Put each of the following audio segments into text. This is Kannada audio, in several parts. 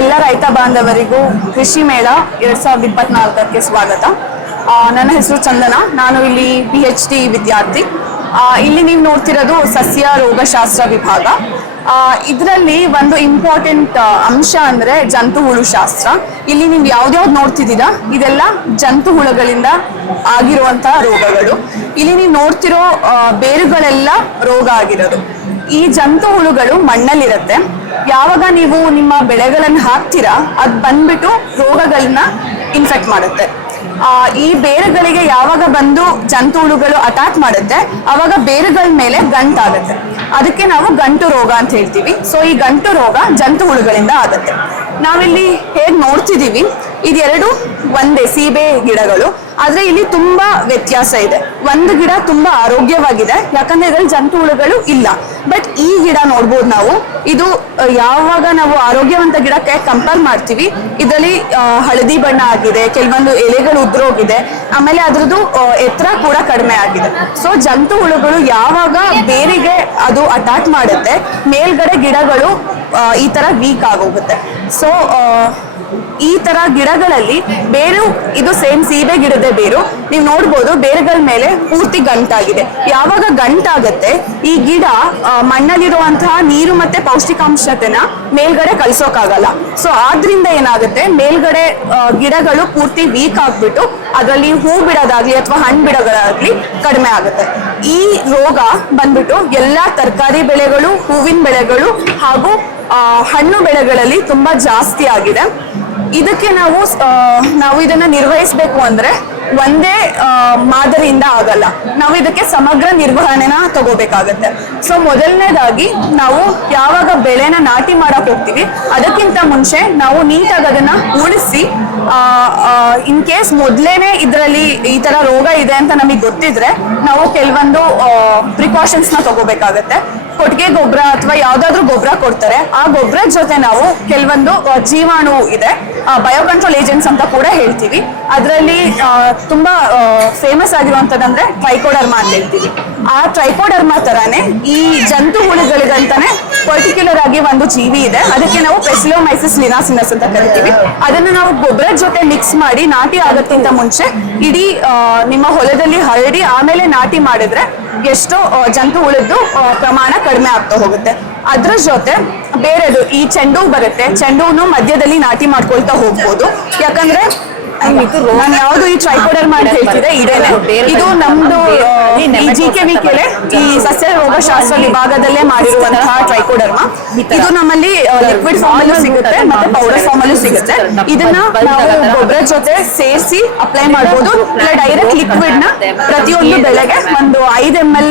ಎಲ್ಲ ರೈತ ಬಾಂಧವರಿಗೂ ಕೃಷಿ ಮೇಳ 2024ಕ್ಕೆ ಸ್ವಾಗತ. ನನ್ನ ಹೆಸರು ಚಂದನ. ನಾನು ಇಲ್ಲಿ PhD ವಿದ್ಯಾರ್ಥಿ. ಇಲ್ಲಿ ನೀವು ನೋಡ್ತಿರೋದು ಸಸ್ಯ ರೋಗಶಾಸ್ತ್ರ ವಿಭಾಗ. ಇದರಲ್ಲಿ ಒಂದು ಇಂಪಾರ್ಟೆಂಟ್ ಅಂಶ ಅಂದ್ರೆ ಜಂತು ಹುಳು ಶಾಸ್ತ್ರ. ಇಲ್ಲಿ ನೀವು ಯಾವ್ದ್ಯಾವ್ದು ನೋಡ್ತಿದ್ದೀರಾ ಇದೆಲ್ಲ ಜಂತು ಹುಳುಗಳಿಂದ ಆಗಿರುವಂತಹ ರೋಗಗಳು. ಇಲ್ಲಿ ನೀವು ನೋಡ್ತಿರೋ ಬೇರುಗಳೆಲ್ಲ ರೋಗ ಆಗಿರೋದು. ಈ ಜಂತು ಹುಳುಗಳು ಮಣ್ಣಲ್ಲಿರುತ್ತೆ. ಯಾವಾಗ ನೀವು ನಿಮ್ಮ ಬೆಳೆಗಳನ್ನು ಹಾಕ್ತೀರಾ ಅದು ಬಂದ್ಬಿಟ್ಟು ರೋಗಗಳನ್ನ ಇನ್ಫೆಕ್ಟ್ ಮಾಡುತ್ತೆ. ಈ ಬೇರುಗಳಿಗೆ ಯಾವಾಗ ಬಂದು ಜಂತು ಹುಳುಗಳು ಅಟ್ಯಾಕ್ ಮಾಡುತ್ತೆ ಅವಾಗ ಬೇರುಗಳ ಮೇಲೆ ಗಂಟಾಗುತ್ತೆ. ಅದಕ್ಕೆ ನಾವು ಗಂಟು ರೋಗ ಅಂತ ಹೇಳ್ತೀವಿ. ಸೊ ಈ ಗಂಟು ರೋಗ ಜಂತು ಹುಳುಗಳಿಂದ ಆಗುತ್ತೆ. ನಾವಿಲ್ಲಿ ಹೇಗೆ ನೋಡ್ತಿದೀವಿ ಇದೆರಡು ಒಂದೇ ಸೀಬೆ ಗಿಡಗಳು, ಆದ್ರೆ ಇಲ್ಲಿ ತುಂಬಾ ವ್ಯತ್ಯಾಸ ಇದೆ. ಒಂದು ಗಿಡ ತುಂಬಾ ಆರೋಗ್ಯವಾಗಿದೆ ಯಾಕಂದ್ರೆ ಇದರಲ್ಲಿ ಜಂತು ಹುಳುಗಳು ಇಲ್ಲ. ಬಟ್ ಈ ಗಿಡ ನೋಡ್ಬೋದು ನಾವು, ಇದು ಯಾವಾಗ ನಾವು ಆರೋಗ್ಯವಂತ ಗಿಡಕ್ಕೆ ಕಂಪೇರ್ ಮಾಡ್ತೀವಿ ಇದರಲ್ಲಿ ಹಳದಿ ಬಣ್ಣ ಆಗಿದೆ, ಕೆಲವೊಂದು ಎಲೆಗಳು ಉದ್ರೋಗಿದೆ, ಆಮೇಲೆ ಅದ್ರದ್ದು ಎತ್ತರ ಕೂಡ ಕಡಿಮೆ ಆಗಿದೆ. ಸೊ ಜಂತು ಹುಳುಗಳು ಯಾವಾಗ ಬೇರಿಗೆ ಅದು ಅಟ್ಯಾಕ್ ಮಾಡುತ್ತೆ ಮೇಲ್ಗಡೆ ಗಿಡಗಳು ಈ ತರ ವೀಕ್ ಆಗೋಗುತ್ತೆ. ಸೊ ಈ ತರ ಗಿಡಗಳಲ್ಲಿ ಬೇರು ಇದು ಸೇಮ್ ಸೀಬೆ ಗಿಡದ ಬೇರು ನೀವು ನೋಡ್ಬೋದು, ಬೇರುಗಳ ಮೇಲೆ ಪೂರ್ತಿ ಗಂಟಾಗಿದೆ. ಯಾವಾಗ ಗಂಟಾಗತ್ತೆ ಈ ಗಿಡ ಮಣ್ಣಲ್ಲಿರುವಂತಹ ನೀರು ಮತ್ತೆ ಪೌಷ್ಟಿಕಾಂಶತೆನ ಮೇಲ್ಗಡೆ ಕಳ್ಸೋಕ್ಕಾಗಲ್ಲ. ಸೊ ಆದ್ರಿಂದ ಏನಾಗುತ್ತೆ ಮೇಲ್ಗಡೆ ಗಿಡಗಳು ಪೂರ್ತಿ ವೀಕ್ ಆಗ್ಬಿಟ್ಟು ಅದರಲ್ಲಿ ಹೂ ಬಿಡೋದಾಗ್ಲಿ ಅಥವಾ ಹಣ್ಣು ಬಿಡೋದಾಗ್ಲಿ ಕಡಿಮೆ ಆಗುತ್ತೆ. ಈ ರೋಗ ಬಂದ್ಬಿಟ್ಟು ಎಲ್ಲಾ ತರಕಾರಿ ಬೆಳೆಗಳು, ಹೂವಿನ ಬೆಳೆಗಳು ಹಾಗೂ ಹಣ್ಣು ಬೆಳೆಗಳಲ್ಲಿ ತುಂಬಾ ಜಾಸ್ತಿ ಆಗಿದೆ. ಇದಕ್ಕೆ ನಾವು ಇದನ್ನ ನಿರ್ವಹಿಸಬೇಕು ಅಂದ್ರೆ ಒಂದೇ ಮಾದರಿಯಿಂದ ಆಗಲ್ಲ. ನಾವು ಇದಕ್ಕೆ ಸಮಗ್ರ ನಿರ್ವಹಣೆನ ತಗೋಬೇಕಾಗತ್ತೆ. ಸೊ ಮೊದಲನೇದಾಗಿ ನಾವು ಯಾವಾಗ ಬೆಳೆನ ನಾಟಿ ಮಾಡಕ್ ಹೋಗ್ತೀವಿ ಅದಕ್ಕಿಂತ ಮುಂಚೆ ನಾವು ನೀಟಾಗಿ ಅದನ್ನ ಉಳಿಸಿ, ಇನ್ ಕೇಸ್ ಮೊದ್ಲೇನೆ ಇದರಲ್ಲಿ ಈ ತರ ರೋಗ ಇದೆ ಅಂತ ನಮಗೆ ಗೊತ್ತಿದ್ರೆ ನಾವು ಕೆಲವೊಂದು ಪ್ರಿಕಾಷನ್ಸ್ ನ ತಗೋಬೇಕಾಗತ್ತೆ. ಕೊಟ್ಟಿಗೆ ಗೊಬ್ಬರ ಅಥವಾ ಯಾವ್ದಾದ್ರು ಗೊಬ್ಬರ ಕೊಡ್ತಾರೆ, ಆ ಗೊಬ್ಬರದ ಜೊತೆ ನಾವು ಕೆಲವೊಂದು ಜೀವಾಣು ಇದೆ, ಬಯೋ ಕಂಟ್ರೋಲ್ ಏಜೆಂಟ್ಸ್ ಅಂತ ಕೂಡ ಹೇಳ್ತೀವಿ. ಅದರಲ್ಲಿ ತುಂಬಾ ಫೇಮಸ್ ಆಗಿರುವಂತದಂದ್ರೆ ಟ್ರೈಕೋಡರ್ಮಾ ಅಂತ ಹೇಳ್ತೀವಿ. ಆ ಟ್ರೈಕೋಡರ್ಮಾ ತರಾನೇ ಈ ಜಂತು ಹುಳುಗಳಿಗಂತಾನೆ ಪರ್ಟಿಕ್ಯುಲರ್ ಆಗಿ ಒಂದು ಜೀವಿ ಇದೆ, ಅದಕ್ಕೆ ನಾವು ಪೆಸಿಲೋಮೈಸಿಸ್ ಲಿನಾಸಿನಸ್ ಅಂತ ಕರಿತೀವಿ. ಅದನ್ನ ನಾವು ಗೊಬ್ಬರದ ಜೊತೆ ಮಿಕ್ಸ್ ಮಾಡಿ ನಾಟಿ ಆಗೋಕ್ಕಿಂತ ಮುಂಚೆ ಇಡೀ ನಿಮ್ಮ ಹೊಲದಲ್ಲಿ ಹರಡಿ ಆಮೇಲೆ ನಾಟಿ ಮಾಡಿದ್ರೆ ಎಷ್ಟೋ ಜಂತು ಹುಳದ್ದು ಪ್ರಮಾಣ ಕಡಿಮೆ ಆಗ್ತಾ ಹೋಗುತ್ತೆ. ಅದ್ರ ಜೊತೆ ಬೇರೆದು ಈ ಚೆಂಡು ಬರುತ್ತೆ, ಚೆಂಡುನು ಮಧ್ಯದಲ್ಲಿ ನಾಟಿ ಮಾಡ್ಕೊಳ್ತಾ ಹೋಗ್ಬೋದು. ಯಾಕಂದ್ರೆ ನಾನು ಯಾವ್ದು ಈ ಟ್ರೈಕೋಡರ್ಮಾ ಅಂತ ಹೇಳ್ತಿದೆ ಇದೇನೆ, ಇದು ನಮ್ದು ಈ GKVK ಈ ಸಸ್ಯ ರೋಗಶಾಸ್ತ್ರ ವಿಭಾಗದಲ್ಲೇ ಮಾಡಿರುವಂತಹ ಟ್ರೈಕೋಡರ್ಮಾ. ಇದು ನಮ್ಮಲ್ಲಿ ಲಿಕ್ವಿಡ್ ಫಾರ್ಮ್ ಅಲ್ಲೂ ಸಿಗುತ್ತೆ ಮತ್ತೆ ಪೌಡರ್ ಫಾರ್ಮ್ ಅಲ್ಲೂ ಸಿಗುತ್ತೆ. ಇದನ್ನ ನಾವು ಗೊಬ್ಬರ ಜೊತೆ ಸೇರಿಸಿ ಅಪ್ಲೈ ಮಾಡ್ಬೋದು, ಇಲ್ಲ ಡೈರೆಕ್ಟ್ ಲಿಕ್ವಿಡ್ ನ ಪ್ರತಿಯೊಂದು ಬೆಳೆಗೆ ಒಂದು 5 ml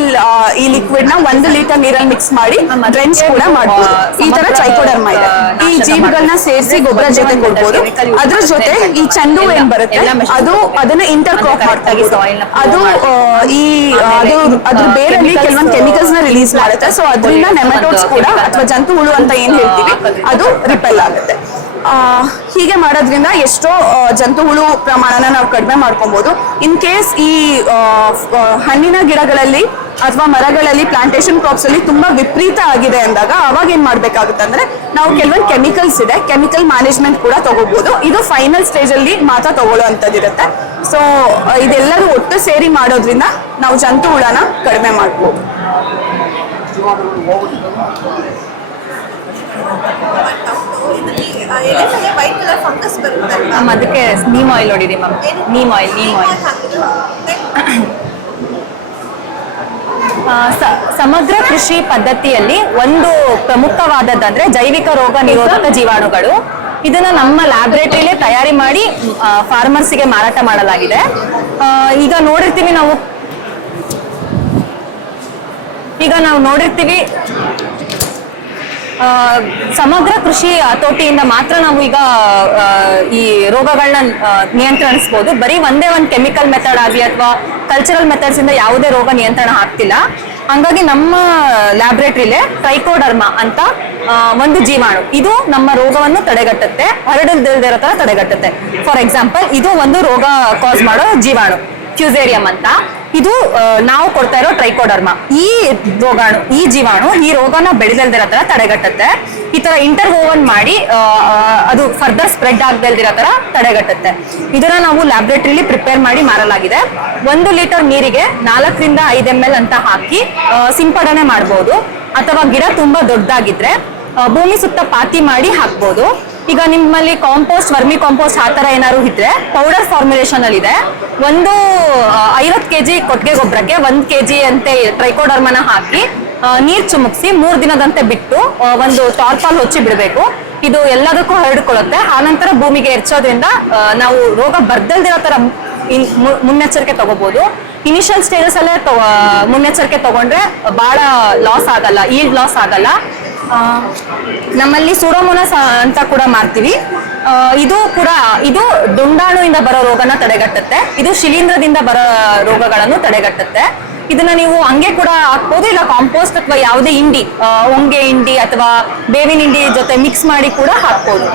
ಈ ಲಿಕ್ವಿಡ್ ನ 1 ಲೀಟರ್ ನೀರಲ್ಲಿ ಮಿಕ್ಸ್ ಮಾಡಿ ಡ್ರೆಂಚ್ ಕೂಡ ಮಾಡ್ಬೋದು. ಈ ತರ ಟ್ರೈಕೋಡರ್ಮಾ ಇದೆ. ಈ ಜೀವಿಗಳನ್ನ ಸೇರಿಸಿ ಗೊಬ್ಬರ ಜೊತೆ ಕೊಡ್ಬೋದು. ಅದ್ರ ಜೊತೆ ಈ ಚೆಂಡು ಏನ್ ಬರುತ್ತೆ ಅದನ್ನ ಇಂಟರ್ ಕ್ರಾಪ್ ಮಾಡ್ತಾ ಅದು ಅದ್ರ ಬೇರಲ್ಲಿ ಕೆಲವೊಂದು ಕೆಮಿಕಲ್ಸ್ ನ ರಿಲೀಸ್ ಮಾಡುತ್ತೆ. ಸೊ ಅದರಿಂದ ನೆಮಟೋಡ್ಸ್ ಕೂಡ ಅಥವಾ ಜಂತು ಹುಳು ಅಂತ ಏನ್ ಹೇಳ್ತೀವಿ ಅದು ರಿಪೆಲ್ ಆಗುತ್ತೆ. ಹೀಗೆ ಮಾಡೋದ್ರಿಂದ ಎಷ್ಟೋ ಜಂತು ಹುಳು ಪ್ರಮಾಣನ ನಾವು ಕಡಿಮೆ ಮಾಡ್ಕೊಬಹುದು. ಇನ್ ಕೇಸ್ ಈ ಹಣ್ಣಿನ ಗಿಡಗಳಲ್ಲಿ ಅಥವಾ ಮರಗಳಲ್ಲಿ ಪ್ಲಾಂಟೇಶನ್ ಕ್ರಾಪ್ಸ್ ಅಲ್ಲಿ ತುಂಬಾ ವಿಪರೀತ ಆಗಿದೆ ಅಂದಾಗ ಅವಾಗ ಏನ್ ಮಾಡ್ಬೇಕಾಗುತ್ತೆ ಅಂದ್ರೆ ನಾವು ಕೆಲವೊಂದು ಕೆಮಿಕಲ್ಸ್ ಇದೆ, ಕೆಮಿಕಲ್ ಮ್ಯಾನೇಜ್ಮೆಂಟ್ ಕೂಡ ತಗೋಬಹುದು. ಇದು ಫೈನಲ್ ಸ್ಟೇಜ್ ಅಲ್ಲಿ ಮಾತ್ರ ತಗೊಳ್ಳೋಂಥದ್ದಿರುತ್ತೆ. ಸೊ ಇದೆಲ್ಲರೂ ಒಟ್ಟು ಸೇರಿ ಮಾಡೋದ್ರಿಂದ ನಾವು ಜಂತು ಹುಳನ ಕಡಿಮೆ ಮಾಡ್ಬೋದು. ಅದಕ್ಕೆ ನೀಮ್ ಆಯಿಲ್ ಹೊಡಿರಿ ಮ್ಯಾಮ್. ನೀಮ್ ಆಯಿಲ್ ಸಮಗ್ರ ಕೃಷಿ ಪದ್ಧತಿಯಲ್ಲಿ ಒಂದು ಪ್ರಮುಖವಾದದ್ದಂದ್ರೆ ಜೈವಿಕ ರೋಗ ನಿರೋಧಕ ಜೀವಾಣುಗಳು. ಇದನ್ನ ನಮ್ಮ ಲ್ಯಾಬ್ರೇಟರಿಲೇ ತಯಾರಿ ಮಾಡಿ ಫಾರ್ಮರ್ಸ್ಗೆ ಮಾರಾಟ ಮಾಡಲಾಗಿದೆ. ಈಗ ನಾವು ನೋಡಿರ್ತೀವಿ ಸಮಗ್ರ ಕೃಷಿ ಹತೋಟಿಯಿಂದ ಮಾತ್ರ ನಾವು ಈಗ ಈ ರೋಗಗಳನ್ನ ನಿಯಂತ್ರಿಸಬಹುದು. ಬರೀ ಒಂದೇ ಒಂದು ಕೆಮಿಕಲ್ ಮೆಥಡ್ ಆಗಿ ಅಥವಾ ಕಲ್ಚರಲ್ ಮೆಥಡ್ಸ್ ಇಂದ ಯಾವುದೇ ರೋಗ ನಿಯಂತ್ರಣ ಆಗ್ತಿಲ್ಲ. ಹಂಗಾಗಿ ನಮ್ಮ ಲ್ಯಾಬ್ರೇಟರಿಲೇ ಟ್ರೈಕೋಡರ್ಮಾ ಅಂತ ಒಂದು ಜೀವಾಣು ಇದು ನಮ್ಮ ರೋಗವನ್ನು ತಡೆಗಟ್ಟುತ್ತೆ, ಹರಡದಿರೋ ತರ ತಡೆಗಟ್ಟುತ್ತೆ. ಫಾರ್ ಎಕ್ಸಾಂಪಲ್ ಇದು ಒಂದು ರೋಗ ಕಾಸ್ ಮಾಡೋ ಜೀವಾಣು ಫ್ಯೂಸೇರಿಯಂ ಅಂತ. ಇದು ನಾವು ಕೊಡ್ತಾ ಇರೋ ಟ್ರೈಕೋಡರ್ಮಾ. ಈ ಜೀವಾಣು ಈ ರೋಗನ ಬೆಳೆದಿಲ್ದಿರೋ ತರ ತಡೆಗಟ್ಟುತ್ತೆ. ಈ ತರ ಇಂಟರ್ವೋವನ್ ಮಾಡಿ ಅದು ಫರ್ದರ್ ಸ್ಪ್ರೆಡ್ ಆಗದಿಲ್ದಿರೋ ತರ ತಡೆಗಟ್ಟುತ್ತೆ. ಇದನ್ನ ನಾವು ಲ್ಯಾಬ್ರೇಟರಿಲಿ ಪ್ರಿಪೇರ್ ಮಾಡಿ ಮಾರಲಾಗಿದೆ. 1 ಲೀಟರ್ ನೀರಿಗೆ 4 ರಿಂದ 5 ml ಅಂತ ಹಾಕಿ ಸಿಂಪಡಣೆ ಮಾಡಬಹುದು. ಅಥವಾ ಗಿಡ ತುಂಬಾ ದೊಡ್ಡದಾಗಿದ್ರೆ ಭೂಮಿ ಸುತ್ತ ಪಾತಿ ಮಾಡಿ ಹಾಕ್ಬೋದು. ಈಗ ನಿಮ್ಮಲ್ಲಿ ಕಾಂಪೋಸ್ಟ್, ವರ್ಮಿ ಕಾಂಪೋಸ್ಟ್ ಆ ತರ ಏನಾದ್ರು ಇದ್ರೆ ಪೌಡರ್ ಫಾರ್ಮುಲೇಷನ್ ಅಲ್ಲಿ ಇದೆ. 50 kg ಕೊಟ್ಟಿಗೆ ಗೊಬ್ಬರಕ್ಕೆ 1 kg ಅಂತೆ ಟ್ರೈಕೋಡರ್ಮನ ಹಾಕಿ ನೀರ್ ಚುಮುಕ್ಸಿ 3 ದಿನದಂತೆ ಬಿಟ್ಟು ಒಂದು ಟಾರ್ಪಾಲ್ ಹೊಚ್ಚಿ ಬಿಡಬೇಕು. ಇದು ಎಲ್ಲದಕ್ಕೂ ಹರಡಿಕೊಳ್ಳುತ್ತೆ. ಆನಂತರ ಭೂಮಿಗೆ ಎರಚೋದ್ರಿಂದ ನಾವು ರೋಗ ಬರ್ದಲ್ದಿರೋ ತರ ಮುನ್ನೆಚ್ಚರಿಕೆ ತಗೋಬಹುದು. ಇನಿಷಿಯಲ್ ಸ್ಟೇಜಸ್ ಅಲ್ಲೇ ಮುನ್ನೆಚ್ಚರಿಕೆ ತಗೊಂಡ್ರೆ ಬಹಳ ಲಾಸ್ ಆಗಲ್ಲ, ಈಲ್ಡ್ ಲಾಸ್ ಆಗಲ್ಲ. ನಮ್ಮಲ್ಲಿ ಸೂಡೋಮೋನಾಸ್ ಅಂತ ಕೂಡ ಮಾಡ್ತೀವಿ. ಇದು ದುಂಡಾಣುವಿಂದ ಬರೋ ರೋಗನ ತಡೆಗಟ್ಟುತ್ತೆ. ಇದು ಶಿಲೀಂಧ್ರದಿಂದ ಬರೋ ರೋಗಗಳನ್ನು ತಡೆಗಟ್ಟುತ್ತೆ. ಇದನ್ನ ನೀವು ಹಂಗೆ ಕೂಡ ಹಾಕ್ಬೋದು, ಇಲ್ಲ ಕಾಂಪೋಸ್ಟ್ ಅಥವಾ ಯಾವುದೇ ಹಿಂಡಿ, ಹೊಂಗೆ ಹಿಂಡಿ ಅಥವಾ ಬೇವಿನ ಹಿಂಡಿ ಜೊತೆ ಮಿಕ್ಸ್ ಮಾಡಿ ಕೂಡ ಹಾಕ್ಬೋದು.